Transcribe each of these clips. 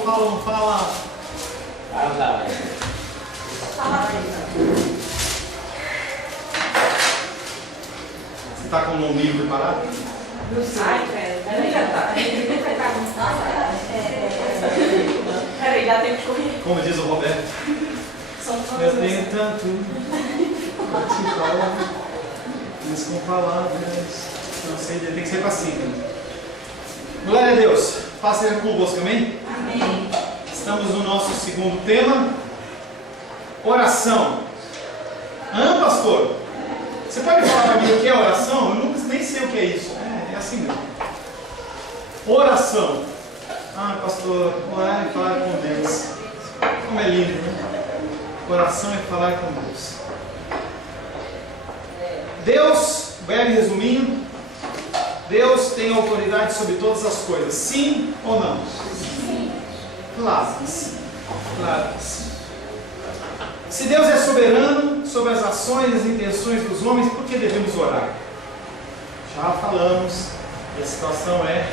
fala ou não fala? Fala. Você está com o livro preparado? Ai, peraí, já tá. Peraí, já tem que correr. Como diz o Roberto, eu tenho tanto para te falar, mas com palavras, não sei, tem que ser paciente. Glória a Deus, paz seja convosco, amém? Amém. Estamos no nosso segundo tema, oração. Pastor, você pode falar para mim o que é oração? Eu nem sei o que é isso. É assim mesmo. Oração. Pastor, orar é falar com Deus. Como é lindo, né? Oração é falar com Deus. Deus, breve resumindo, Deus tem autoridade sobre todas as coisas. Sim ou não? Sim. Claro que sim. Claro que sim. Se Deus é soberano sobre as ações e as intenções dos homens, por que devemos orar? Já falamos, e a situação é,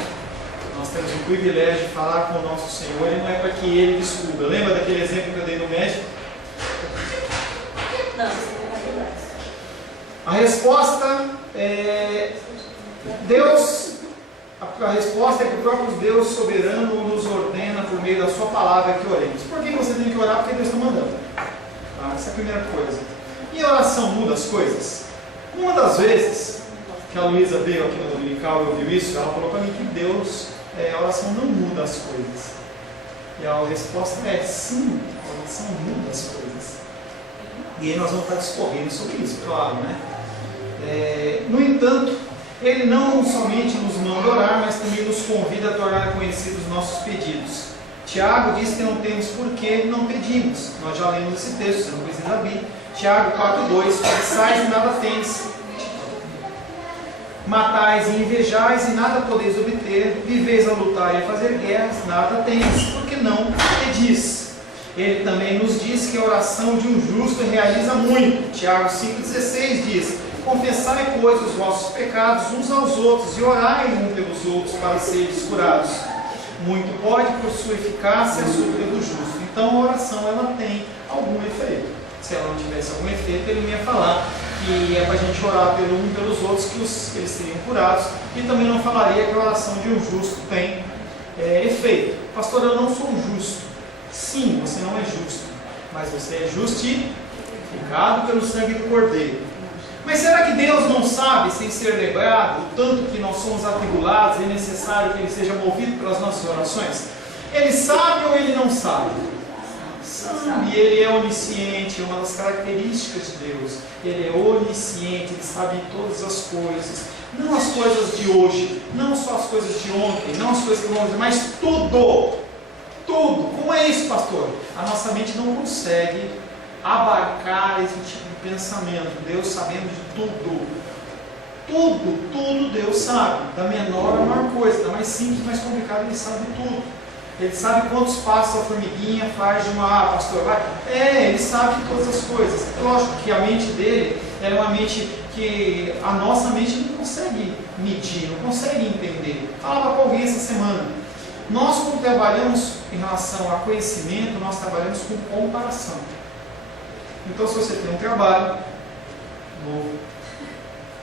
nós temos o privilégio de falar com o nosso Senhor, e não é para que Ele descubra. Lembra daquele exemplo que eu dei no médico? Não, você não vai lembrar. A resposta é Deus. A resposta é que o próprio Deus soberano nos ordena por meio da sua palavra que oremos. Por que você tem que orar? Porque Deus está mandando. Essa é a primeira coisa. E a oração muda as coisas? Uma das vezes que a Luísa veio aqui no Dominical e ouviu isso, ela falou para mim que a oração não muda as coisas. E a resposta é sim, a oração muda as coisas. E aí nós vamos estar discorrendo sobre isso, claro, né? No entanto, Ele não somente nos manda orar, mas também nos convida a tornar conhecidos os nossos pedidos. Tiago diz que não temos por que não pedimos. Nós já lemos esse texto, você não precisa abrir. Tiago 4,2: Cobiçais e nada tendes, matais e invejais e nada podeis obter, viveis a lutar e a fazer guerras, nada tendes, porque não pedis. Ele também nos diz que a oração de um justo realiza muito. Tiago 5,16 diz: Confessai, pois, os vossos pecados uns aos outros e orai uns pelos outros para seres curados. Muito pode por sua eficácia sofrer do justo. Então a oração ela tem algum efeito. Se ela não tivesse algum efeito, ele ia falar que é para a gente orar pelos outros que eles seriam curados, e também não falaria que a oração de um justo tem efeito. Pastor, eu não sou justo. Sim, você não é justo, mas você é justificado pelo sangue do Cordeiro. Mas será que Deus não sabe, sem ser lembrado, o tanto que nós somos atribulados e é necessário que Ele seja movido pelas nossas orações? Ele sabe ou Ele não sabe? Sabe, e Ele é onisciente, é uma das características de Deus. Ele é onisciente, Ele sabe todas as coisas. Não as coisas de hoje, não só as coisas de ontem, não as coisas que vão dizer, mas tudo. Tudo. Como é isso, pastor? A nossa mente não consegue abarcar esse tipo de pensamento. Deus sabendo de tudo. Tudo Deus sabe. Da menor à maior coisa, da mais simples, mais complicada, Ele sabe tudo. Ele sabe quantos passos a formiguinha faz de uma... pastor, vai? Ele sabe de todas as coisas. É lógico que a mente dele é uma mente que a nossa mente não consegue medir, não consegue entender. Falava com alguém essa semana. Nós, quando trabalhamos em relação a conhecimento, nós trabalhamos com comparação. Então, se você tem um trabalho novo,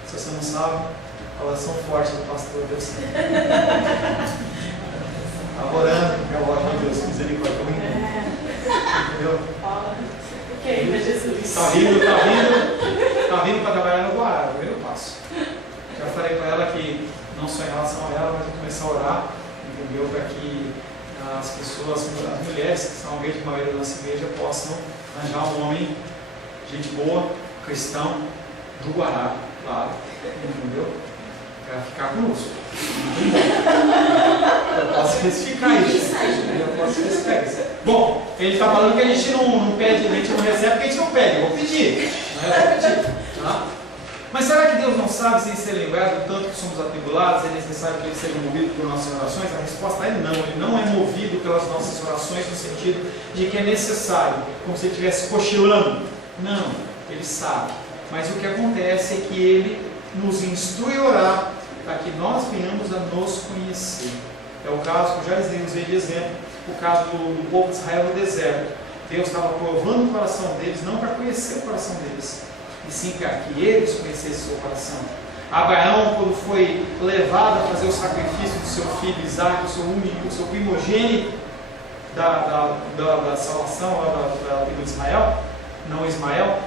se você não sabe, a oração forte do pastor, Deus sabe. Está orando, meu Deus, misericórdia, entendeu? Que ainda Jesus. Está vindo para trabalhar no Guará, o primeiro passo. Já falei para ela que não só em relação a ela, mas vou começar a orar, entendeu? Para que as pessoas, as mulheres que são a grande maioria da nossa igreja, possam arranjar um homem, gente boa, cristão, do Guará, claro, entendeu? Para ficar conosco. Eu posso especificar isso. Bom, ele está falando que a gente não pede, a gente não recebe porque a gente não pede. Eu vou pedir. Tá? Mas será que Deus não sabe, sem ser lembrado, tanto que somos atribulados, é necessário que Ele seja movido por nossas orações? A resposta é não. Ele não é movido pelas nossas orações no sentido de que é necessário, como se Ele estivesse cochilando. Não, Ele sabe. Mas o que acontece é que Ele nos instrui a orar para que nós venhamos a nos conhecer. É o caso que eu já usei de exemplo, o caso do povo de Israel no deserto. Deus estava provando o coração deles, não para conhecer o coração deles, e sim para que eles conhecessem o seu coração. Abraão, quando foi levado a fazer o sacrifício do seu filho Isaac, o seu único, o seu primogênito da salvação da tribo de Ismael, não Ismael,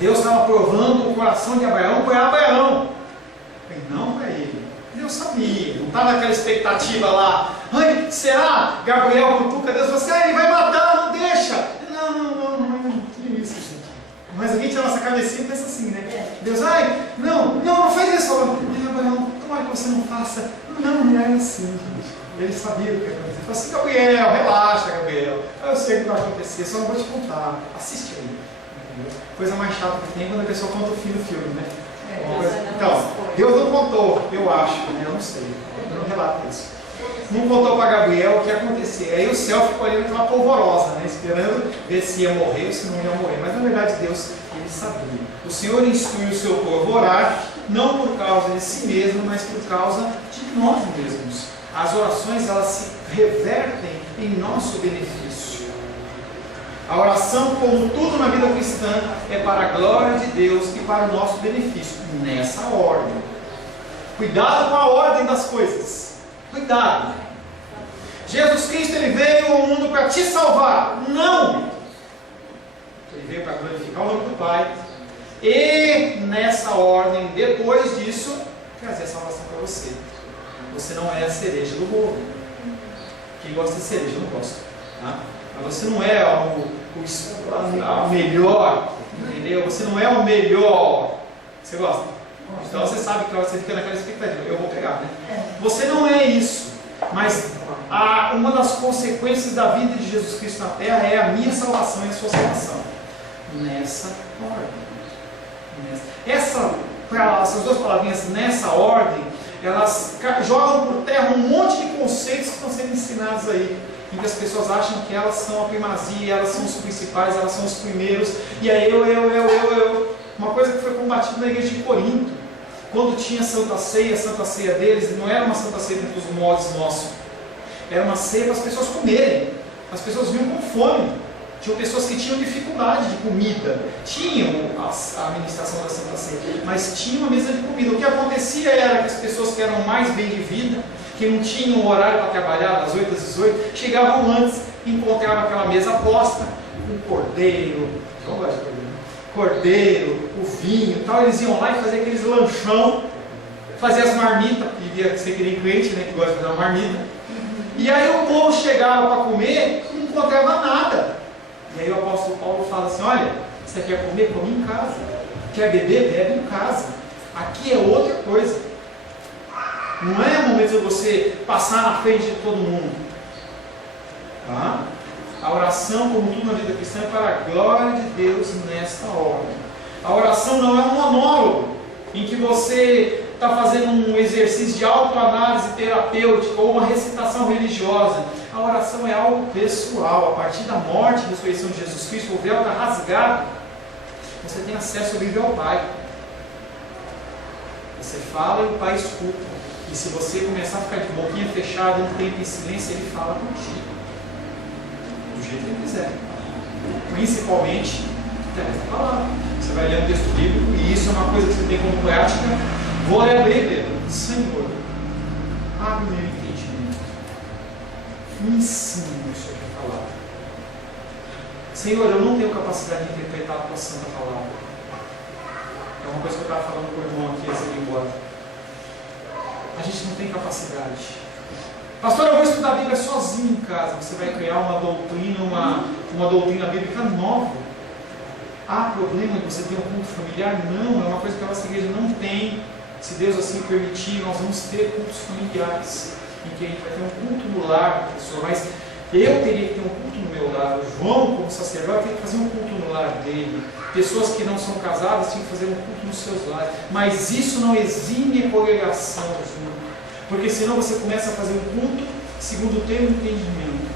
Deus estava provando o coração de Abraão para Abraão, e não para ele. Deus sabia, não estava naquela expectativa lá. Ai, será? Gabriel cutuca Deus, você ele vai matar, não deixa. Não, que isso, gente. Mas a gente na nossa cabecinha pensa assim, né? Deus, não faz isso. Abraão, tomara que você não faça. Não é assim, gente. Ele sabia o que ia acontecer. Ele falou assim, Gabriel, relaxa, Gabriel. Eu sei o que vai acontecer, só não vou te contar. Assiste aí. Entendeu? Coisa mais chata que tem quando a pessoa conta o fim do filme, né? Então, Deus não contou, eu acho, né? Eu não sei, eu não relato isso. Não contou para Gabriel o que ia acontecer. Aí o céu ficou ali naquela polvorosa, né? Esperando ver se ia morrer ou se não ia morrer. Mas na verdade Deus, ele sabia. O Senhor instrui o seu povo a orar, não por causa de si mesmo, mas por causa de nós mesmos. As orações, elas se revertem em nosso benefício. A oração, como tudo na vida cristã, é para a glória de Deus e para o nosso benefício, nessa ordem. Cuidado com a ordem das coisas. Cuidado. Jesus Cristo, ele veio ao mundo para te salvar. Não! Ele veio para glorificar o nome do Pai. E nessa ordem, depois disso, trazer a salvação para você. Você não é a cereja do bolo. Quem gosta de cereja não gosta. Tá? Mas você não é a melhor, entendeu? Você não é o melhor. Você gosta? Então você sabe que você fica naquela expectativa. Eu vou pegar, né? Você não é isso. Mas uma das consequências da vida de Jesus Cristo na Terra é a minha salvação e a sua salvação. Nessa ordem. Essas duas palavrinhas, nessa ordem, elas jogam por terra um monte de conceitos que estão sendo ensinados aí, em que as pessoas acham que elas são a primazia, elas são os principais, elas são os primeiros, e é eu. Uma coisa que foi combatida na igreja de Corinto, quando tinha a Santa Ceia deles, não era uma Santa Ceia dentro dos moldes nossos, era uma ceia para as pessoas comerem. As pessoas vinham com fome, tinham pessoas que tinham dificuldade de comida, tinham a administração da Santa Ceia, mas tinha uma mesa de comida. O que acontecia era que as pessoas que eram mais bem de vida, que não tinham horário para trabalhar, das 8 às 18, chegavam antes, encontravam aquela mesa posta, com cordeiro, o vinho e tal. Eles iam lá e faziam aqueles lanchão, faziam as marmitas, que você queria crente, né, que gosta de fazer uma marmita. E aí o povo chegava para comer e não encontrava nada. E aí o apóstolo Paulo fala assim, olha, você quer comer? Come em casa. Quer beber? Bebe em casa. Aqui é outra coisa. Não é o momento de você passar na frente de todo mundo. Tá? A oração, como tudo na vida cristã, é para a glória de Deus nesta ordem. A oração não é um monólogo, em que você está fazendo um exercício de autoanálise terapêutica ou uma recitação religiosa. A oração é algo pessoal. A partir da morte e ressurreição de Jesus Cristo, o véu está rasgado. Você tem acesso livre ao Pai. Você fala e o Pai escuta. E se você começar a ficar de boquinha fechada, um tempo em silêncio, Ele fala contigo. Do jeito que Ele quiser. Principalmente, através da palavra. Você vai ler um texto bíblico e isso é uma coisa que você tem como prática. Vou ler a Bíblia. Senhor, abre meu entendimento. Me ensina o Senhor a palavra. Senhor, eu não tenho capacidade de interpretar a tua santa palavra. É uma coisa que eu estava falando com o irmão aqui antes de ir embora. A gente não tem capacidade. Pastor, eu vou estudar a Bíblia sozinho em casa. Você vai criar uma doutrina bíblica nova. Há problema de você ter um culto familiar? Não, é uma coisa que a nossa igreja não tem. Se Deus assim permitir, nós vamos ter cultos familiares, em que a gente vai ter um culto no lar, professor, mas eu teria que ter um culto no meu lar. O João, como sacerdote, tem que fazer um culto no lar dele. Pessoas que não são casadas têm que fazer um culto nos seus lares. Mas isso não exime a congregação, porque senão você começa a fazer um culto segundo o teu entendimento.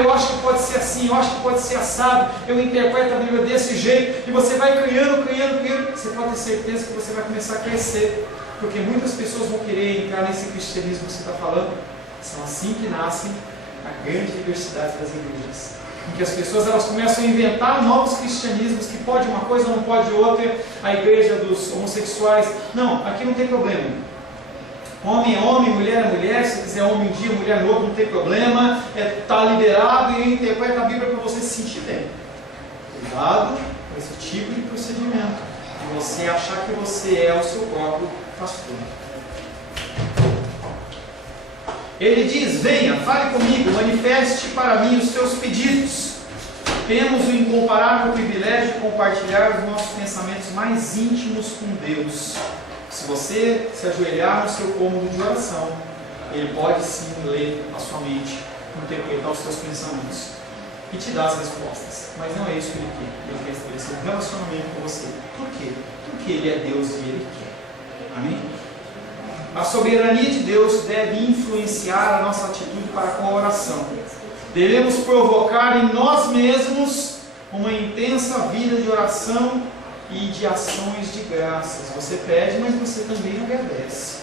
Eu acho que pode ser assim, eu acho que pode ser assado, eu interpreto a Bíblia desse jeito, e você vai criando, você pode ter certeza que você vai começar a crescer, porque muitas pessoas vão querer entrar nesse cristianismo que você está falando, São assim que nascem a grande diversidade das igrejas, em que as pessoas elas começam a inventar novos cristianismos, que pode uma coisa, não pode outra, a igreja dos homossexuais. Não, aqui não tem problema. Homem é homem, mulher é mulher, se quiser homem um dia, mulher no outro, não tem problema, está liberado e interpreta a Bíblia para você se sentir bem. Cuidado com esse tipo de procedimento, de você achar que você é o seu próprio pastor. Ele diz: venha, fale comigo, manifeste para mim os seus pedidos. Temos o incomparável privilégio de compartilhar os nossos pensamentos mais íntimos com Deus. Se você se ajoelhar no seu cômodo de oração, Ele pode sim ler a sua mente, interpretar os seus pensamentos e te dar as respostas. Mas não é isso que Ele quer. Ele quer estabelecer um relacionamento com você. Por quê? Porque Ele é Deus e Ele quer. Amém? A soberania de Deus deve influenciar a nossa atitude para com a oração. Devemos provocar em nós mesmos uma intensa vida de oração e de ações de graças. Você pede, mas você também agradece.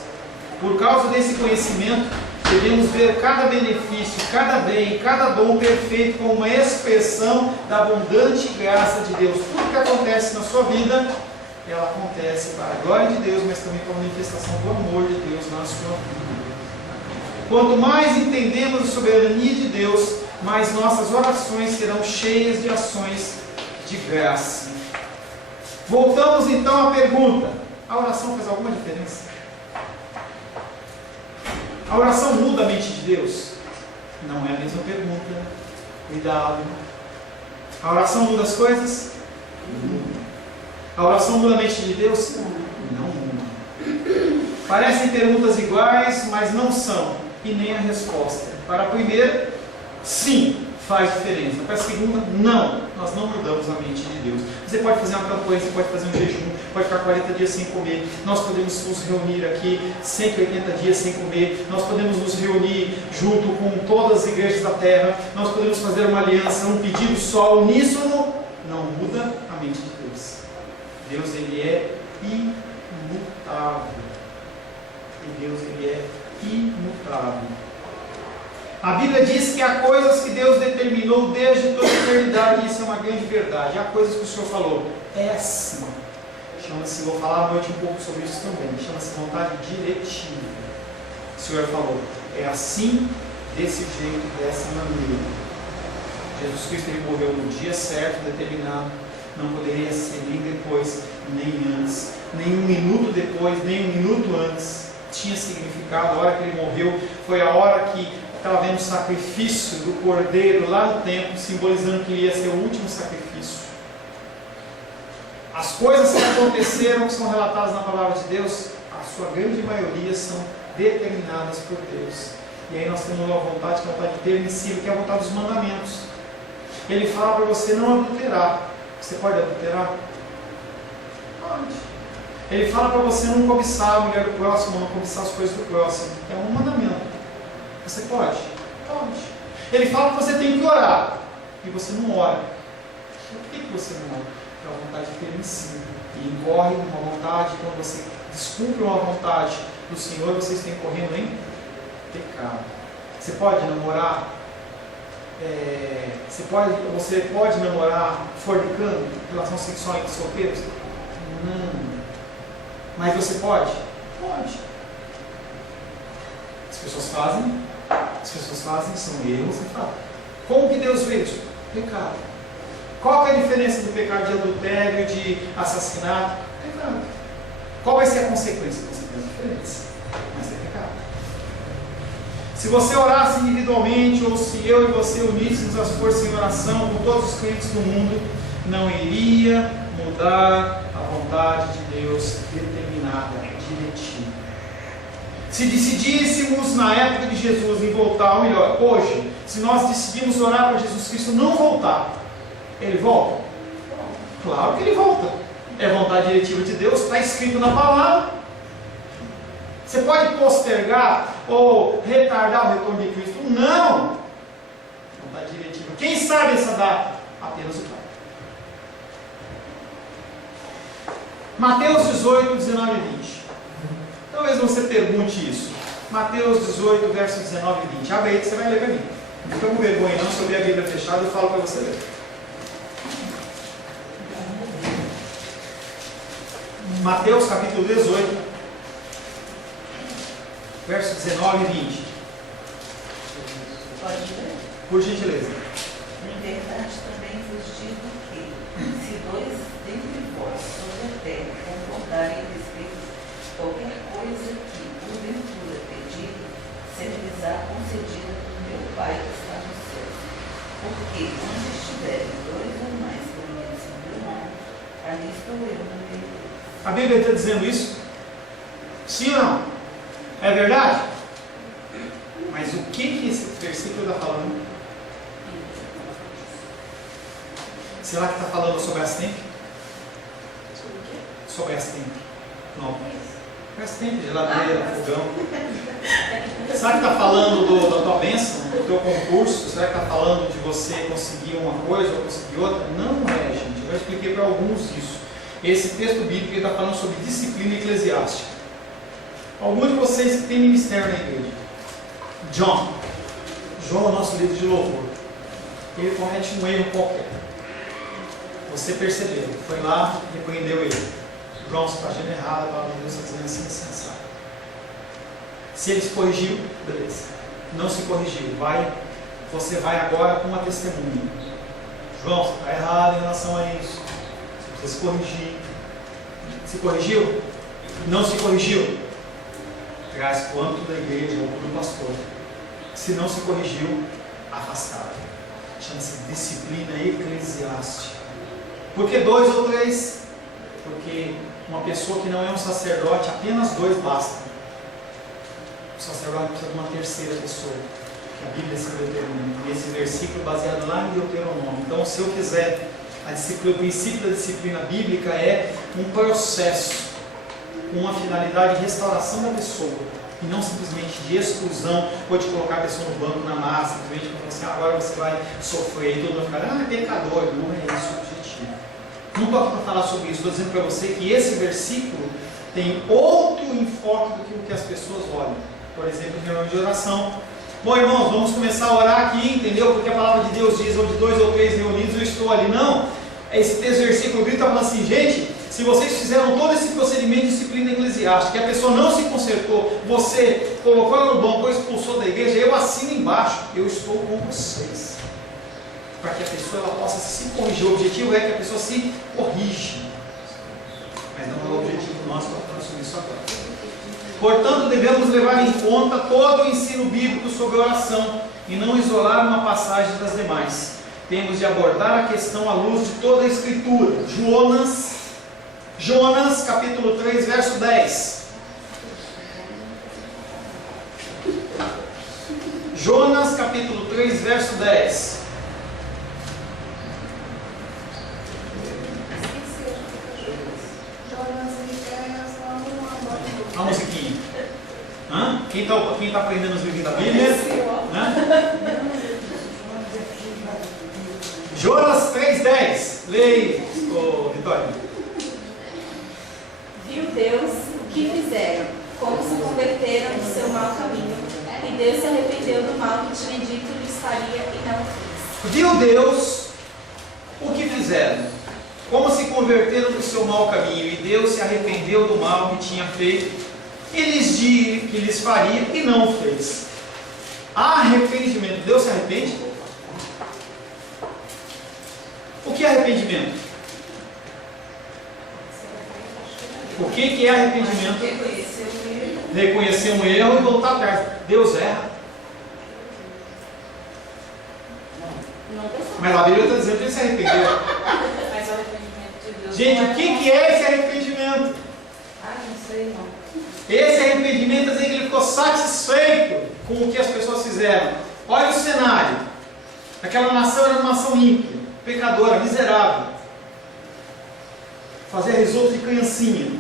Por causa desse conhecimento, devemos ver cada benefício, cada bem, cada dom perfeito como uma expressão da abundante graça de Deus. Tudo que acontece na sua vida, ela acontece para a glória de Deus, mas também para a manifestação do amor de Deus na sua vida. Quanto mais entendemos a soberania de Deus, mais nossas orações serão cheias de ações de graça. Voltamos então à pergunta: a oração faz alguma diferença? A oração muda a mente de Deus? Não é a mesma pergunta. Cuidado. A oração muda as coisas? Muda. A oração muda a mente de Deus? Não muda. Parecem perguntas iguais, mas não são. E nem a resposta. Para a primeira, sim, faz diferença. Para a segunda, não. Nós não mudamos a mente de Deus. Você pode fazer uma campanha, você pode fazer um jejum, pode ficar 40 dias sem comer. Nós podemos nos reunir aqui 180 dias sem comer. Nós podemos nos reunir junto com todas as igrejas da terra. Nós podemos fazer uma aliança, um pedido só, uníssono. Não muda a mente de Deus. Deus, Ele é imutável. E Deus, Ele é imutável. A Bíblia diz que há coisas que Deus determinou desde toda a eternidade, e isso é uma grande verdade. Há coisas que o Senhor falou, é assim. Chama-se, vou falar à noite um pouco sobre isso também, chama-se vontade diretiva. O Senhor falou, é assim, desse jeito, dessa maneira. Jesus Cristo, Ele morreu no dia certo, determinado, não poderia ser nem depois, nem antes, nem um minuto depois, nem um minuto antes. Tinha significado. A hora que Ele morreu foi a hora que estava vendo o sacrifício do cordeiro lá no templo, simbolizando que ia ser o último sacrifício. As coisas que aconteceram, que são relatadas na palavra de Deus, a sua grande maioria são determinadas por Deus. E aí nós temos uma vontade, que é a vontade permissiva, que é a vontade dos mandamentos. Ele fala para você não adulterar. Você pode adulterar? Pode. Ele fala para você não cobiçar a mulher do próximo, não cobiçar as coisas do próximo. É um mandamento. Você pode? Pode. Ele fala que você tem que orar. E você não ora. Por que você não ora? É a vontade permissiva. E incorre uma vontade, quando você descumpre uma vontade do Senhor, você está incorrendo em pecado. Você pode namorar? Você pode namorar fornicando, relação sexual entre solteiros? Não. Mas você pode? Pode. As pessoas fazem, são erros e falam. Como que Deus vê isso? Pecado. Qual que é a diferença do pecado de adultério, de assassinato? Pecado. Qual vai ser a consequência? A consequência é diferença, mas é pecado. Se você orasse individualmente, ou se eu e você uníssemos as forças em oração com todos os crentes do mundo, não iria mudar a vontade de Deus determinada, diretiva. Se decidíssemos na época de Jesus em voltar, ou melhor, hoje, se nós decidimos orar para Jesus Cristo não voltar, Ele volta? Claro que Ele volta. É vontade diretiva de Deus, está escrito na palavra. Você pode postergar ou retardar o retorno de Cristo? Não! Vontade diretiva. Quem sabe essa data? Apenas o Pai. Mateus 18, 19 e 20. Talvez você pergunte isso. Mateus 18, verso 19 e 20. Abre aí que você vai ler para mim. Não fica com vergonha não, se eu ver a Bíblia fechada, eu falo para você ler. Mateus capítulo 18, verso 19 e 20. Pode ler? Por gentileza. Em verdade também vos digo que, se dois dentre vós sobre a terra concordarem a respeito de qualquer coisa que, porventura, pedirem, ser-lhes-á concedida por meu Pai que está nos céus. Porque onde estiverem dois ou mais reunidos em meu nome, ali estou eu no meio deles. A Bíblia está dizendo isso? Sim ou não? É verdade? Mas o que esse versículo está falando? Será que está falando sobre Astemp? Sobre Astemp? Não. Astemp, geladeira, fogão. Será que está falando da tua bênção, do teu concurso? Será que está falando de você conseguir uma coisa ou conseguir outra? Não é, gente. Eu já expliquei para alguns isso. Esse texto bíblico está falando sobre disciplina eclesiástica. Alguns de vocês que têm ministério na igreja. João é o nosso líder de louvor. Ele comete um erro qualquer. Você percebeu, foi lá, repreendeu ele. João, você está agindo errado, a palavra de Deus está dizendo assim, sensato. Se ele se corrigiu, beleza. Não se corrigiu, você vai agora com uma testemunha. João, você está errado em relação a isso. Você precisa se corrigir. Se corrigiu? Não se corrigiu? Traz para o âmbito da igreja ou para o pastor. Se não se corrigiu, afastado. Chama-se disciplina eclesiástica. Por que 2 ou 3? Porque uma pessoa que não é um sacerdote, apenas 2 bastam. O sacerdote precisa de uma terceira pessoa, que a Bíblia se determina. E esse versículo é baseado lá em Deuteronômio. Então, se eu quiser, o princípio da disciplina bíblica é um processo com uma finalidade de restauração da pessoa, e não simplesmente de exclusão, ou de colocar a pessoa no banco, na massa, simplesmente para falar assim, agora você vai sofrer, e todo mundo vai ficar, é pecador. Não é esse o objetivo. Não estou aqui para falar sobre isso, estou dizendo para você que esse versículo tem outro enfoque do que o que as pessoas olham. Por exemplo, em reunião de oração. Bom, irmãos, vamos começar a orar aqui, entendeu? Porque a palavra de Deus diz, onde 2 ou 3 reunidos eu estou ali. Não, esse versículo bíblico está falando assim, gente, se vocês fizeram todo esse procedimento de disciplina eclesiástica, e a pessoa não se consertou, você colocou ela no banco ou expulsou da igreja, eu assino embaixo, eu estou com vocês. Para que a pessoa ela possa se corrigir. O objetivo é que a pessoa se corrija. Mas não é o objetivo nosso para falar sobre isso agora. Portanto, devemos levar em conta todo o ensino bíblico sobre oração e não isolar uma passagem das demais. Temos de abordar a questão à luz de toda a Escritura. Jonas capítulo 3, verso 10. Jonas capítulo 3, verso 10. A musiquinha. Quem está aprendendo os livros da Bíblia? Jonas 3,10. Leia, Vitória. Viu Deus o que fizeram, como se converteram do seu mau caminho, e Deus se arrependeu do mal que tinha dito lhes faria e não fez. Viu Deus o que fizeram, como se converteram do seu mau caminho, e Deus se arrependeu do mal que tinha feito, e lhes disse que lhes faria e não fez. Há arrependimento. Deus se arrepende? O que é arrependimento? O que é arrependimento? Reconhecer um erro e voltar atrás. Deus erra. Mas a Bíblia está dizendo que ele se arrependeu. Mas o arrependimento de Deus. Gente, o que é esse arrependimento? Não sei não. Esse arrependimento é dizer que ele ficou satisfeito com o que as pessoas fizeram. Olha o cenário. Aquela nação era uma nação ímpia, pecadora, miserável. Fazia risoto de criancinha.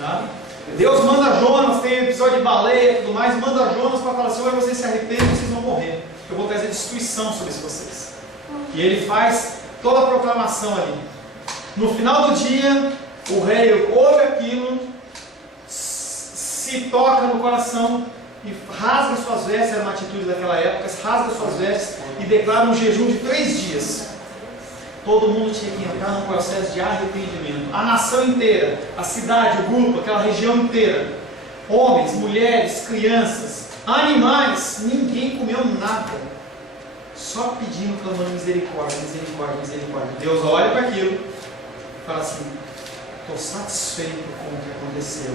Tá? Deus manda Jonas, tem episódio de baleia e tudo mais, manda Jonas para falar assim, olha, vocês se arrependem, vocês vão morrer. Eu vou trazer destruição sobre vocês. E ele faz toda a proclamação ali. No final do dia, o rei ouve aquilo, se se toca no coração e rasga suas vestes, era uma atitude daquela época, rasga suas vestes e declara um jejum de 3 dias. Todo mundo tinha que entrar num processo de arrependimento. A nação inteira, a cidade, o grupo, aquela região inteira. Homens, mulheres, crianças, animais, ninguém comeu nada. Só pedindo, clamando misericórdia, misericórdia, misericórdia. Deus olha para aquilo e fala assim: estou satisfeito com o que aconteceu,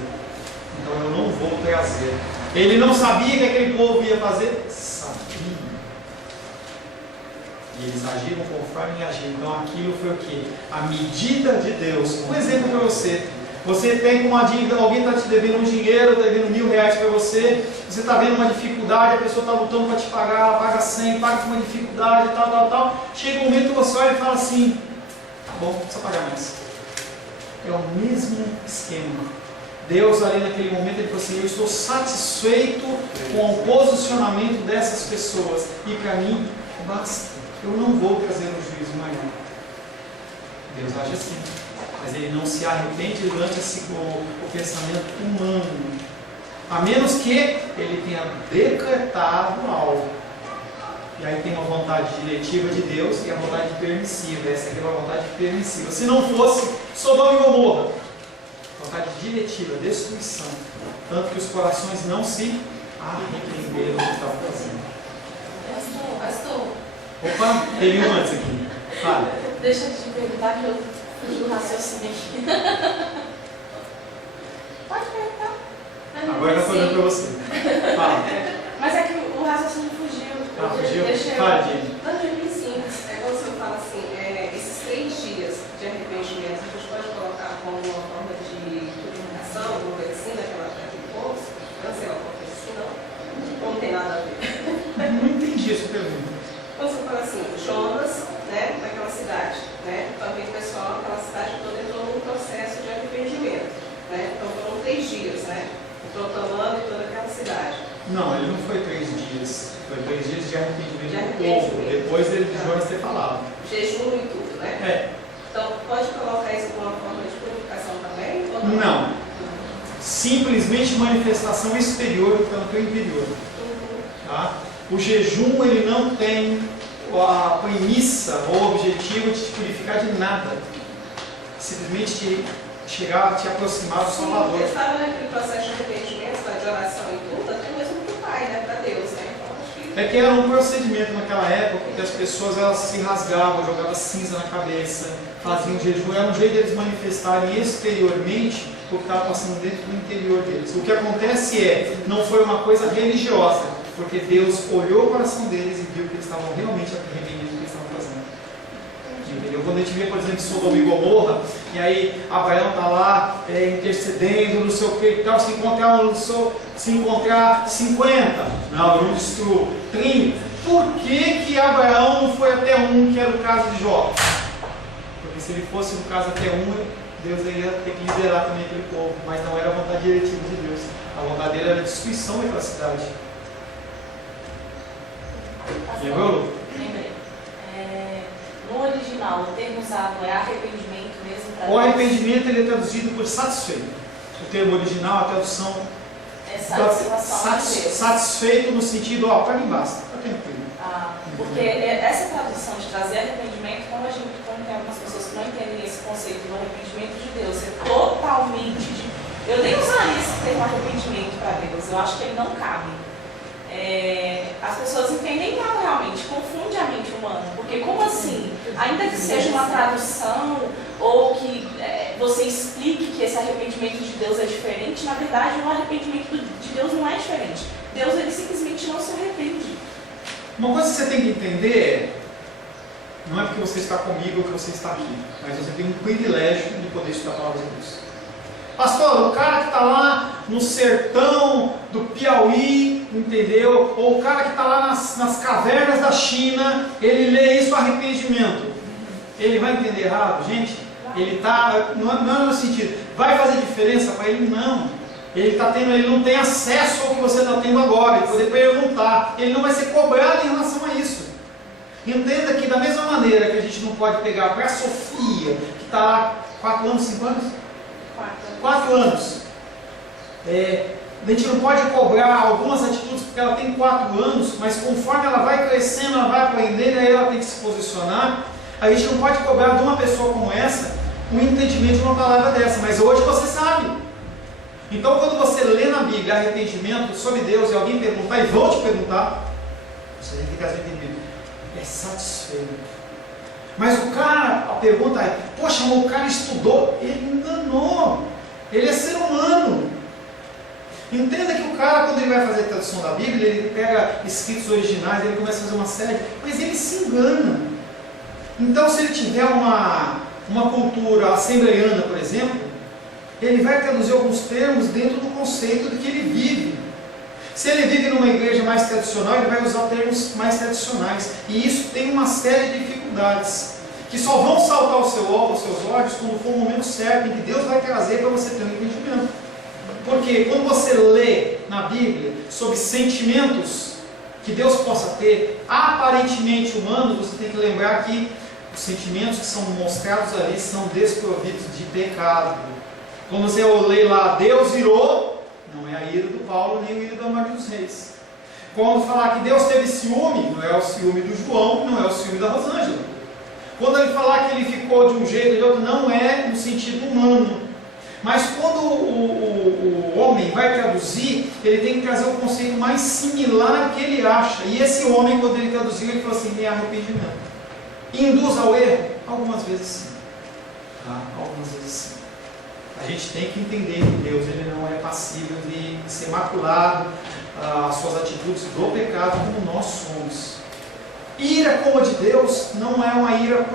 então eu não vou trazer. Ele não sabia que aquele povo ia fazer? Sabia. E eles agiram conforme agiram. Então aquilo foi o quê? A medida de Deus. Um exemplo para você. Você tem uma dívida, alguém está te devendo um dinheiro, está devendo R$1.000 para você. Você está vendo uma dificuldade, a pessoa está lutando para te pagar, ela paga 100, paga com uma dificuldade, tal. Chega um momento que você olha e fala assim: tá bom, não precisa pagar mais. É o mesmo esquema. Deus ali naquele momento ele falou assim: eu estou satisfeito com o posicionamento dessas pessoas e para mim basta. Eu não vou trazer um juízo maior. Deus age assim, mas ele não se arrepende durante o pensamento humano, a menos que ele tenha decretado algo. E aí tem uma vontade diretiva de Deus e a vontade permissiva. Essa aqui é uma vontade permissiva. Se não fosse Sodoma e Gomorra, vontade diretiva, destruição. Tanto que os corações não se arrependeram do que estavam fazendo. Pastor. Opa, teve um antes aqui. Fala. Deixa eu te perguntar que eu fugi do raciocínio aqui. Pode perguntar. Agora está falando para você. Fala. Mas é que o raciocínio fugiu. Fugiu? Deixa Fala, Dini. Não, é bem simples. É quando você fala assim, esses 3 dias de arrependimento, a gente pode colocar como uma forma de purificação, uma coisa assim, daquele povo? Eu não sei lá, uma coisa assim, não? Não tem nada a ver. Não entendi essa pergunta. Quando você fala assim, Jonas, né, naquela cidade, né? Também o pessoal, aquela cidade toda entrou num processo de arrependimento, né? Então foram 3 dias, né? Proclamando em toda aquela cidade. Não, ele não foi 3 dias. Foi 3 dias de arrependimento De do arrependimento. povo. Depois de Jonas ter falado. Jejum e tudo, né? É. Então, pode colocar isso como uma forma de purificação também? Ou não? Não. Simplesmente manifestação exterior do campo interior. Tá? O jejum ele não tem a premissa ou o objetivo de te purificar de nada. Simplesmente te chegar, te aproximar do Sim, Salvador. eu estava naquele processo de arrependimento, de oração e tudo, até mesmo para o Pai, né? Para Deus, né? Então, acho que... É que era um procedimento naquela época que as pessoas elas se rasgavam, jogavam cinza na cabeça, faziam jejum, era um jeito deles manifestarem exteriormente o que estava passando dentro do interior deles. O que acontece não foi uma coisa religiosa, porque Deus olhou o coração deles e viu que eles estavam realmente arrependidos do que eles estavam fazendo. Entendeu? Quando a gente vê, por exemplo, Sodoma e Gomorra, e aí Abraão está lá intercedendo, não sei o que e tal, se encontrar 50, não, eu não destruo, 30. Por que Abraão não foi até 1, que era o caso de Jó? Porque se ele fosse no caso até 1, Deus ia ter que liderar também aquele povo, mas não era a vontade diretiva de Deus. A vontade dele era a destruição daquela cidade. Lembrou, Lu? Lembrei. No original, o termo usado é arrependimento mesmo para O arrependimento ele é traduzido por satisfeito. O termo original, a tradução é satisfação de Deus. satisfeito no sentido, para mim basta, está tranquilo. Porque essa tradução de trazer arrependimento, como tem algumas pessoas que não entendem esse conceito do arrependimento de Deus, é totalmente eu nem usaria esse termo arrependimento para Deus, eu acho que ele não cabe. As pessoas entendem mal realmente, confunde a mente humana, porque como assim, ainda que seja uma tradução ou que você explique que esse arrependimento de Deus é diferente, na verdade o arrependimento de Deus não é diferente. Deus ele simplesmente não se arrepende. Uma coisa que você tem que entender não é porque você está comigo que você está aqui, mas você tem um privilégio de poder estudar a palavra de Deus. Pastor, o cara que está lá no sertão do Piauí, entendeu? Ou o cara que está lá nas cavernas da China, ele lê isso arrependimento. Ele vai entender errado, gente? Ele está, não é no sentido, vai fazer diferença para ele? Não. Ele não tem acesso ao que você está tendo agora, ele poder perguntar, ele não vai ser cobrado em relação a isso. Entenda que da mesma maneira que a gente não pode pegar para a Sofia, que está lá 4 anos, 5 anos? 4 anos. A gente não pode cobrar algumas atitudes porque ela tem 4 anos, mas conforme ela vai crescendo, ela vai aprendendo, aí ela tem que se posicionar. A gente não pode cobrar de uma pessoa como essa um entendimento de uma palavra dessa, mas hoje você sabe. Então, quando você lê na Bíblia arrependimento sobre Deus e alguém perguntar, e vão te perguntar, você tem que ficar entendido, é satisfeito. Mas o cara, a pergunta é, poxa, mas o cara estudou, ele enganou, ele é ser humano. Entenda que o cara, quando ele vai fazer a tradução da Bíblia, ele pega escritos originais, ele começa a fazer uma série, mas ele se engana. Então, se ele tiver uma cultura assembleiana, por exemplo, ele vai traduzir alguns termos dentro do conceito do que ele vive. Se ele vive numa igreja mais tradicional, ele vai usar termos mais tradicionais. E isso tem uma série de dificuldades, que só vão saltar os seus olhos quando for o momento certo, em que Deus vai trazer para você ter um entendimento. Porque quando você lê na Bíblia sobre sentimentos que Deus possa ter, aparentemente humanos, você tem que lembrar que os sentimentos que são mostrados ali são desprovidos de pecado. Quando você lê lá, Deus irou, não é a ira do Paulo nem a ira da maioria dos reis. Quando falar que Deus teve ciúme, não é o ciúme do João, não é o ciúme da Rosângela. Quando ele falar que ele ficou de um jeito ou de outro, não é no sentido humano. Mas quando o homem vai traduzir, ele tem que trazer o conceito mais similar que ele acha. E esse homem, quando ele traduziu, ele falou assim, é arrependimento. Induz ao erro? Algumas vezes sim. Tá? Algumas vezes sim. A gente tem que entender que Deus ele não é passível de ser maculado, as suas atitudes do pecado como nós somos. Ira como a de Deus não é uma ira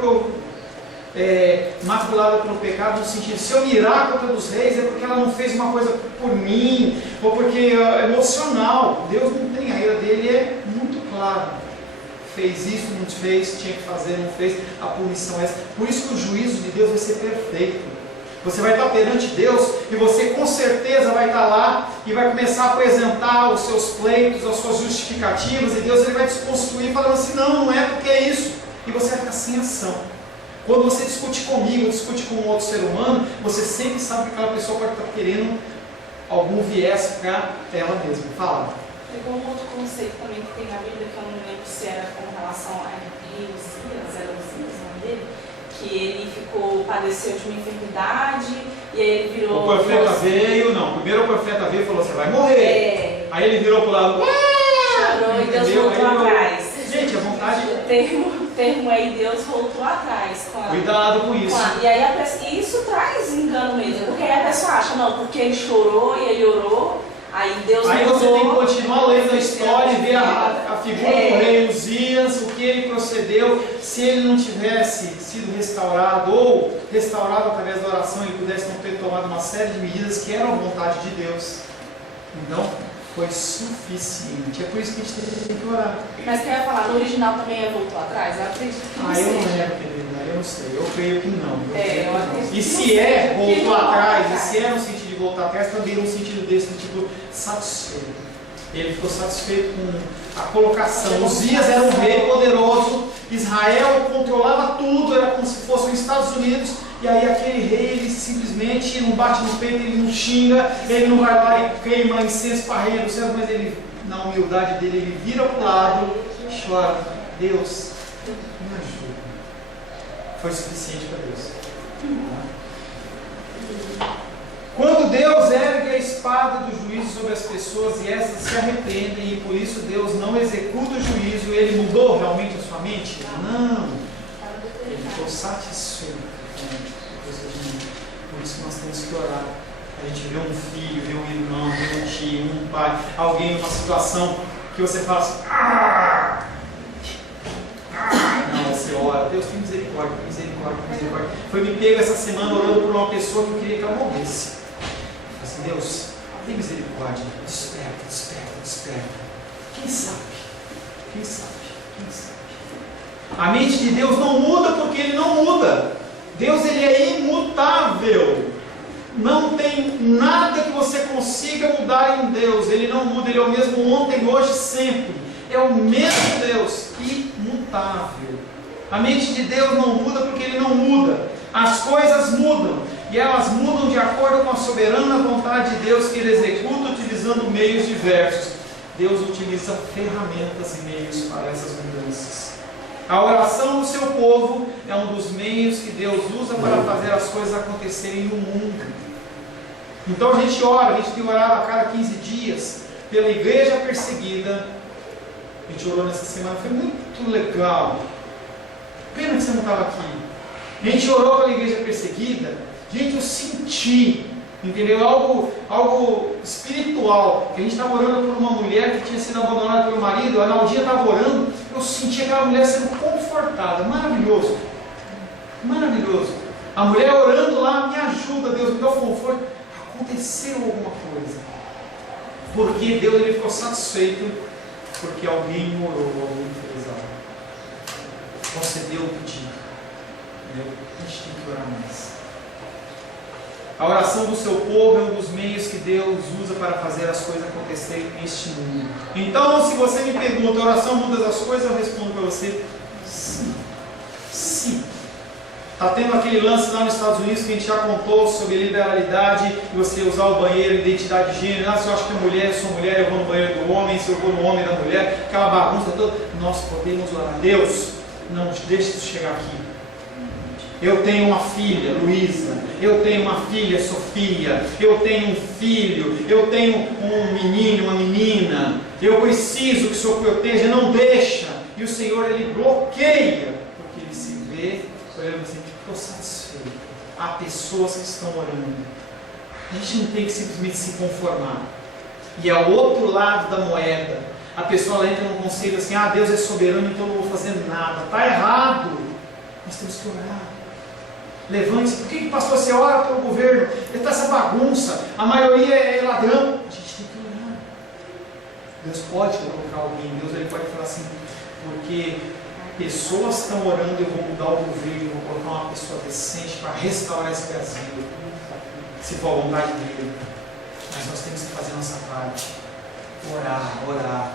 maculada pelo pecado, no sentido, se eu me irar contra os reis é porque ela não fez uma coisa por mim, ou porque é emocional. Deus não tem, a ira dele é muito clara. Fez isso, não fez, tinha que fazer, não fez, a punição é essa. Por isso que o juízo de Deus vai ser perfeito. Você vai estar perante Deus e você com certeza vai estar lá e vai começar a apresentar os seus pleitos, as suas justificativas, e Deus ele vai desconstruir falando assim, não é porque é isso, e você vai ficar sem ação. Quando você discute comigo, discute com um outro ser humano, você sempre sabe que aquela pessoa pode estar querendo algum viés para ela mesma. Fala. Pegou um outro conceito também que tem na Bíblia, que eu não lembro se era com relação a Uzias, era Uzias o nome dele, que ele padeceu de uma enfermidade, e aí ele virou... O profeta veio, não, primeiro o profeta veio e falou, você vai morrer. Aí ele virou para o lado, chorou e Deus voltou atrás. Gente, a vontade... O termo aí, Deus voltou atrás. Cuidado com isso. E aí isso traz engano mesmo, porque aí a pessoa acha, não, porque ele chorou e ele orou, aí Deus aí voltou. Você tem que continuar lendo a história e ver a figura do rei Uzias, o que ele procedeu. Se ele não tivesse sido restaurado, ou restaurado através da oração, ele pudesse não ter tomado uma série de medidas que eram a vontade de Deus. Então, foi suficiente. É por isso que a gente tem que orar. Mas quer falar, no original também voltou atrás? Eu acredito que não eu seja. não lembro, querida, eu não sei. Eu creio que não. Eu acredito e que se não é, seja, voltou atrás, e se é no sentido de voltar atrás, também no sentido desse, tipo, satisfeito. Ele ficou satisfeito com a colocação. Uzias era um rei poderoso, Israel controlava tudo, era como se fosse os Estados Unidos, e aí aquele rei, ele simplesmente não bate no peito, ele não xinga, ele não vai lá e queima incenso para a rainha do céu, mas ele, na humildade dele, ele vira para o lado e chora, Deus, me ajuda. Foi suficiente para Deus. Quando Deus ergue a espada do juízo sobre as pessoas e essas se arrependem e por isso Deus não executa o juízo, ele mudou realmente a sua mente? Não. Ele ficou satisfeito. Por isso que nós temos que orar. A gente vê um filho, vê um irmão, vê um tio, um pai, alguém numa situação que você fala assim, não, você ora, Deus tem misericórdia, misericórdia, misericórdia. Foi me pego essa semana orando por uma pessoa que eu queria que ela morresse. Assim, Deus, tem misericórdia, desperta, desperta, desperta. Quem sabe? Quem sabe? Quem sabe? A mente de Deus não muda porque Ele não muda. Deus ele é imutável. Não tem nada que você consiga mudar em Deus. Ele não muda, Ele é o mesmo ontem, hoje, sempre. É o mesmo Deus, imutável. A mente de Deus não muda porque Ele não muda. As coisas mudam, e elas mudam de acordo com a soberana vontade de Deus que Ele executa utilizando usando meios diversos. Deus utiliza ferramentas e meios para essas mudanças. A oração do seu povo é um dos meios que Deus usa para fazer as coisas acontecerem no mundo. Então a gente ora, a gente tem orado a cada 15 dias pela igreja perseguida. A gente orou nessa semana, foi muito legal. Pena que você não estava aqui. A gente orou pela igreja perseguida. Gente, eu senti, entendeu? Algo espiritual. Que a gente estava orando por uma mulher que tinha sido abandonada pelo marido. A Naldinha estava orando. Eu senti aquela mulher sendo confortada. Maravilhoso. Maravilhoso. A mulher orando lá, me ajuda, Deus, me dá o conforto. Aconteceu alguma coisa. Porque Deus ele ficou satisfeito. Porque alguém orou, alguém fez algo. Concedeu o pedido. Entendeu? A gente tem que orar mais. A oração do seu povo é um dos meios que Deus usa para fazer as coisas acontecerem neste mundo. Então, se você me pergunta, a oração muda as coisas, eu respondo para você, sim. Sim. Está tendo aquele lance lá nos Estados Unidos que a gente já contou sobre liberalidade, e você usar o banheiro, identidade de gênero. Se eu acho que é mulher, eu sou mulher, eu vou no banheiro do homem, se eu vou no homem da mulher, aquela bagunça toda. Nós podemos orar. Deus, não deixe isso chegar aqui. Eu tenho uma filha, Luísa. Eu tenho uma filha, Sofia. Eu tenho um filho. Eu tenho um menino, uma menina. Eu preciso que o Senhor proteja. Não deixa. E o Senhor, Ele bloqueia. Porque Ele se vê, olhando assim, estou satisfeito. Há pessoas que estão orando. A gente não tem que simplesmente se conformar. E ao outro lado da moeda, a pessoa ela entra num conceito assim, Deus é soberano, então eu não vou fazer nada. Está errado. Nós temos que orar. Levante-se. Por que pastor, você ora pelo governo? Ele está essa bagunça. A maioria é ladrão. A gente tem que orar. Deus pode colocar alguém. Deus ele pode falar assim, porque pessoas estão orando, eu vou mudar o governo, eu vou colocar uma pessoa decente para restaurar esse Brasil. Se for a vontade dele. Mas nós temos que fazer a nossa parte. Orar, orar.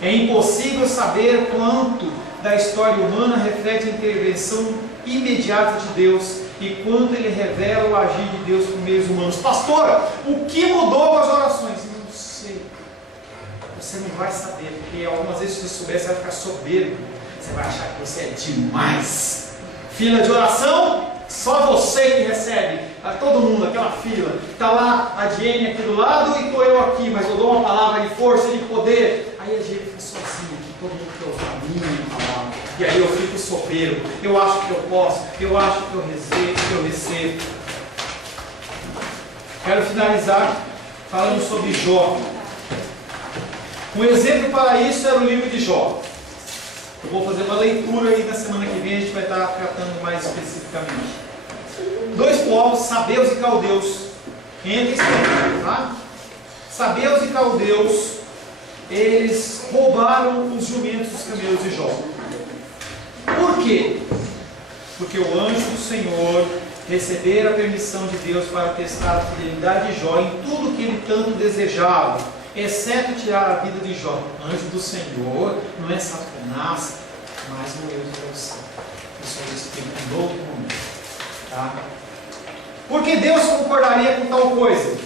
É impossível saber quanto da história humana reflete a intervenção imediata de Deus e quanto ele revela o agir de Deus por meios humanos. Pastor, o que mudou com as orações? Não sei. Você não vai saber, porque algumas vezes se você souber, você vai ficar soberbo. Você vai achar que você é demais. Fila de oração, só você que recebe. Todo mundo, aquela fila. Está lá a Diene aqui do lado e estou eu aqui, mas eu dou uma palavra de força, de poder. Aí a gente fica sozinho aqui, todo mundo quer ouvir a minha palavra. E aí eu fico soberbo. Eu acho que eu posso, eu acho que eu recebo. Quero finalizar falando sobre Jó. Um exemplo para isso era o livro de Jó. Eu vou fazer uma leitura aí na semana que vem, a gente vai estar tratando mais especificamente. Dois povos, sabeus e caldeus. Entre esse tá? Sabeus e caldeus, eles roubaram os jumentos dos camelos de Jó. Por quê? Porque o anjo do Senhor recebera a permissão de Deus para testar a fidelidade de Jó em tudo que ele tanto desejava, exceto tirar a vida de Jó. Anjo do Senhor não é Satanás, mas o Deus é o céu. Isso aí explica em outro momento. Tá? Porque Deus concordaria com tal coisa?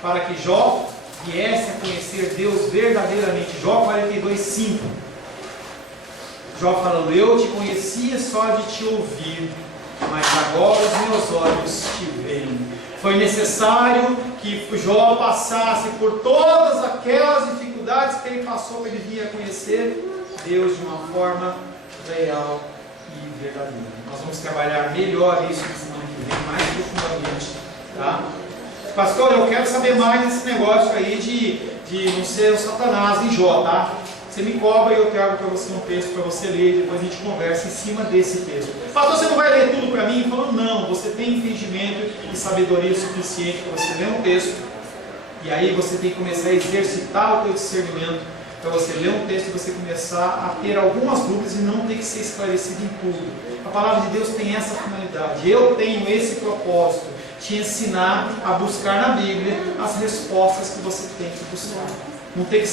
Para que Jó viesse a conhecer Deus verdadeiramente. Jó 42:5. Jó falando, eu te conhecia só de te ouvir, mas agora os meus olhos te veem. Foi necessário que Jó passasse por todas aquelas dificuldades que ele passou para ele vir a conhecer Deus de uma forma real e verdadeira. Nós vamos trabalhar melhor isso na semana que vem, mais profundamente. Tá? Pastor, eu quero saber mais desse negócio aí de não ser o Satanás em Jó, tá? Você me cobra e eu trago para você um texto para você ler, e depois a gente conversa em cima desse texto. Pastor, você não vai ler tudo para mim? Falou, não, você tem entendimento e sabedoria suficiente para você ler um texto, e aí você tem que começar a exercitar o teu discernimento, para você ler um texto e você começar a ter algumas dúvidas e não ter que ser esclarecido em tudo. A palavra de Deus tem essa finalidade, eu tenho esse propósito, te ensinar a buscar na Bíblia as respostas que você tem que buscar. Não tem que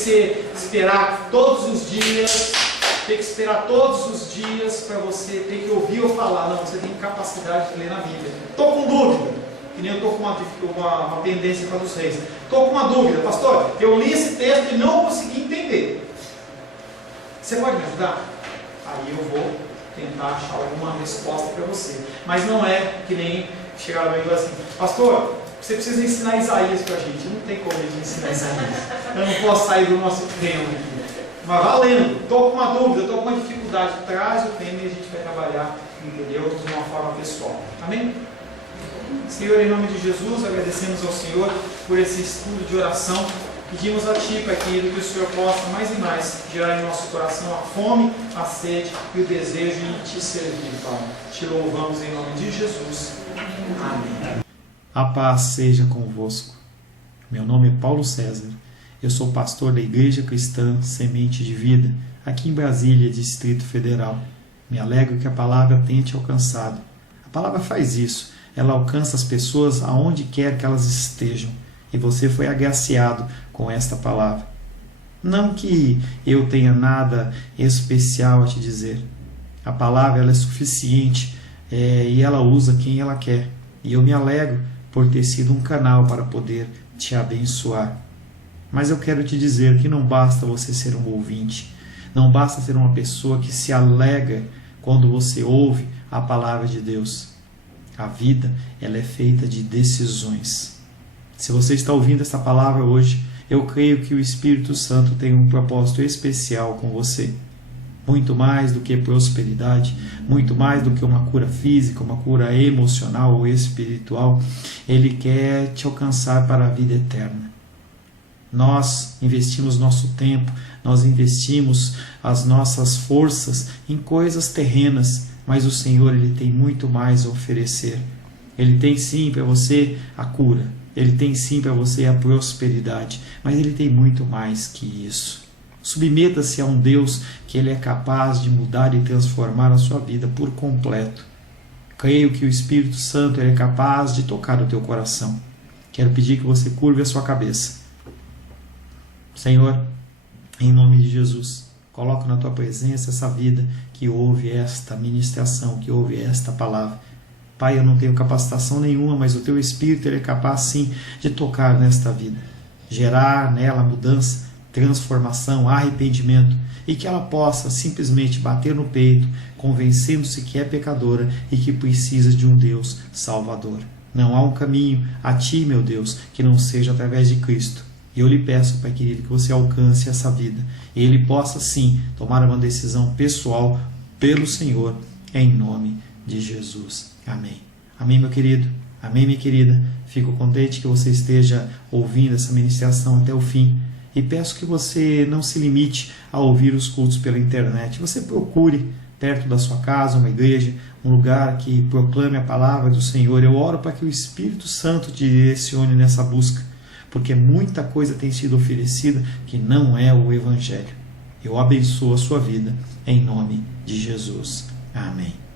esperar todos os dias, tem que esperar todos os dias para você ter que ouvir ou falar. Não, você tem capacidade de ler na Bíblia. Estou com dúvida. Que nem eu estou com uma pendência para os reis. Estou com uma dúvida, pastor, eu li esse texto e não consegui entender. Você pode me ajudar? Aí eu vou tentar achar alguma resposta para você. Mas não é que nem chegaram aí e falaram assim, pastor, você precisa ensinar Isaías para a gente. Não tem como a gente ensinar Isaías. Eu não posso sair do nosso tema aqui. Mas valendo, estou com uma dúvida, estou com uma dificuldade. Traz o tema e a gente vai trabalhar, entendeu? De uma forma pessoal. Amém? Senhor, em nome de Jesus, agradecemos ao Senhor por esse estudo de oração. Pedimos a Ti, Pai querido, que o Senhor possa mais e mais gerar em nosso coração a fome, a sede e o desejo de Te servir, Pai. Te louvamos em nome de Jesus. Amém. A paz seja convosco. Meu nome é Paulo César. Eu sou pastor da Igreja Cristã Semente de Vida, aqui em Brasília, Distrito Federal. Me alegro que a palavra tenha te alcançado. A palavra faz isso. Ela alcança as pessoas aonde quer que elas estejam. E você foi agraciado com esta palavra. Não que eu tenha nada especial a te dizer. A palavra ela é suficiente e ela usa quem ela quer. E eu me alegro por ter sido um canal para poder te abençoar. Mas eu quero te dizer que não basta você ser um ouvinte. Não basta ser uma pessoa que se alegra quando você ouve a palavra de Deus. A vida ela é feita de decisões. Se você está ouvindo esta palavra hoje, eu creio que o Espírito Santo tem um propósito especial com você. Muito mais do que prosperidade, muito mais do que uma cura física, uma cura emocional ou espiritual, Ele quer te alcançar para a vida eterna. Nós investimos nosso tempo, nós investimos as nossas forças em coisas terrenas, mas o Senhor Ele tem muito mais a oferecer. Ele tem sim para você a cura. Ele tem sim para você a prosperidade, mas Ele tem muito mais que isso. Submeta-se a um Deus que Ele é capaz de mudar e transformar a sua vida por completo. Creio que o Espírito Santo ele é capaz de tocar o teu coração. Quero pedir que você curve a sua cabeça. Senhor, em nome de Jesus, coloco na tua presença essa vida que ouve esta ministração, que ouve esta palavra. Pai, eu não tenho capacitação nenhuma, mas o Teu Espírito ele é capaz sim de tocar nesta vida, gerar nela mudança, transformação, arrependimento e que ela possa simplesmente bater no peito, convencendo-se que é pecadora e que precisa de um Deus salvador. Não há um caminho a Ti, meu Deus, que não seja através de Cristo. E eu lhe peço, Pai querido, que você alcance essa vida e Ele possa sim tomar uma decisão pessoal pelo Senhor, em nome de Jesus. Amém. Amém, meu querido. Amém, minha querida. Fico contente que você esteja ouvindo essa ministração até o fim. E peço que você não se limite a ouvir os cultos pela internet. Você procure perto da sua casa uma igreja, um lugar que proclame a palavra do Senhor. Eu oro para que o Espírito Santo te direcione nessa busca, porque muita coisa tem sido oferecida que não é o Evangelho. Eu abençoo a sua vida em nome de Jesus. Amém.